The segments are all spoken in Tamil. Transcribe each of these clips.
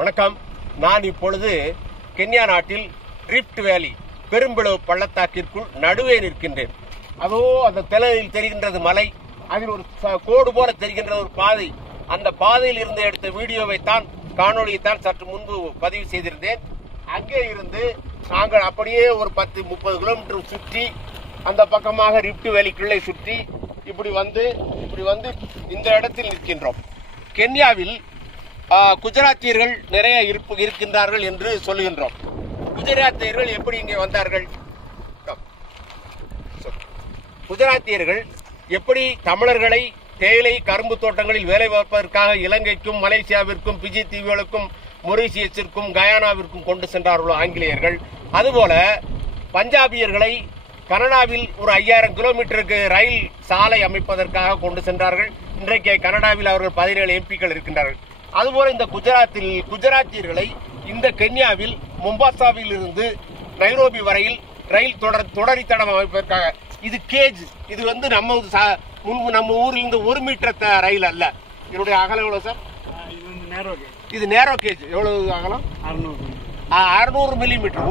வணக்கம். நான் இப்பொழுது கென்யா நாட்டில் ரிஃப்ட் வேலி பெரும்பிளவு பள்ளத்தாக்கிற்குள் நடுவே நிற்கின்றேன். அதோ அந்த தெலுங்கில் தெரிகின்றது மலை, அதில் ஒரு கோடு போல தெரிகின்ற ஒரு பாதை. அந்த பாதையில் இருந்து எடுத்த வீடியோவை தான், காணொலியை தான் சற்று முன்பு பதிவு செய்திருந்தேன். அங்கே இருந்து நாங்கள் அப்படியே ஒரு 10-30 கிலோமீட்டர் சுற்றி அந்த பக்கமாக ரிஃப்ட் வேலிக்குள்ளே சுற்றி இப்படி வந்து இந்த இடத்தில் நிற்கின்றோம். கென்யாவில் குஜராத்தியர்கள் நிறைய இருக்கின்றார்கள் என்று சொல்லுகின்றோம். குஜராத்தியர்கள் எப்படி இங்கே வந்தார்கள்? குஜராத்தியர்கள் எப்படி தமிழர்களை தேயிலை கரும்பு தோட்டங்களில் வேலை பார்ப்பதற்காக இலங்கைக்கும் மலேசியாவிற்கும் பிஜி தீவுகளுக்கும் மொரீசியஸிற்கும் கயானாவிற்கும் கொண்டு சென்றார்களோ ஆங்கிலேயர்கள், அதுபோல பஞ்சாபியர்களை கனடாவில் ஒரு 5000 கிலோமீட்டருக்கு ரயில் சாலை அமைப்பதற்காக கொண்டு சென்றார்கள். இன்றைக்கு கனடாவில் அவர்கள் 17 எம்பிக்கள் இருக்கின்றார்கள். அதுபோல இந்த குஜராத்தியர்களை இந்த கென்யாவில் மொம்பாசாவில் இருந்து நைரோபி வரையில் ரயில் தொடரித்தடம் அமைப்பதற்காக, இது கேஜ், இது வந்து நம்ம ஊரிலிருந்து 1 மீட்டர் ரயில் அல்ல. இதனுடைய அகலம் எவ்வளவு சார்? இது நேரோ கேஜ். எவ்வளவு அகலம்? 600 மில்லிமீட்டர்.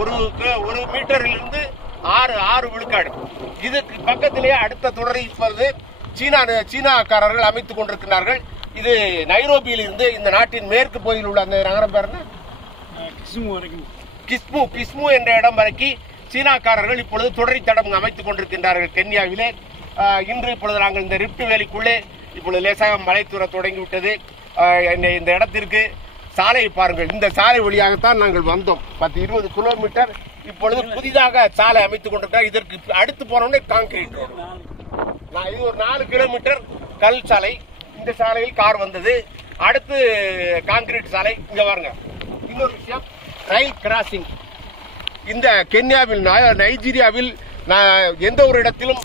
ஒரு மீட்டரிலிருந்து 6 விழுக்காடு. இதுக்கு பக்கத்திலேயே அடுத்த தொடரை இப்போது சீனாக்காரர்கள் அமைத்துக் கொண்டிருக்கிறார்கள். இது நைரோபியில் இருந்து இந்த நாட்டின் மேற்கு பகுதியில் உள்ள அந்த நகரம் பேர் கிஸ்மு என்ற இடம் வரைக்கும் சீனாக்காரர்கள் இப்பொழுது தொடரி தடம் அமைத்துக் கொண்டிருக்கின்றார்கள் கென்யாவிலே. இன்று இப்பொழுது நாங்கள் இந்த ரிஃப்ட் வேலிக்குள்ளே இப்பொழுது லேசாக மழை தூர தொடங்கிவிட்டது. இந்த இடத்திற்கு சாலையை பாருங்கள். இந்த சாலை வழியாகத்தான் நாங்கள் வந்தோம். 10-20 கிலோமீட்டர் இப்பொழுது புதிதாக சாலை அமைத்துக் கொண்டிருக்கிறார். இதற்கு அடுத்து போனோம்னே கான்கிரீட் ரோடு. இது ஒரு 4 கிலோமீட்டர் கல் சாலை. இந்த சாலையில் கார் வந்தது. அடுத்து கான்கிரீட் சாலை. இங்க பாருங்க. இன்னொரு விஷயம், ரயில் கிராசிங். இந்த கென்யாவில் நைஜீரியாவில் எந்த ஒரு இடத்திலும்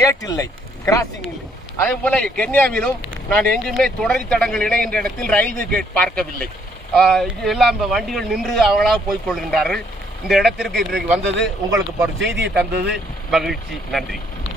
கேட் இல்லை, கிராசிங் இல்லை. அதே போல கென்யாவிலும் நான் எங்குமே தொடரி தடங்கள் இணைகின்ற இடத்தில் ரயில்வே கேட் பார்க்கவில்லை. இது எல்லாம் வண்டிகள் நின்று அவங்களாக போய்க் கொள்கின்றார்கள். இந்த இடத்திற்கு இன்றைக்கு வந்தது உங்களுக்கு ஒரு செய்தியை தந்தது மகிழ்ச்சி. நன்றி.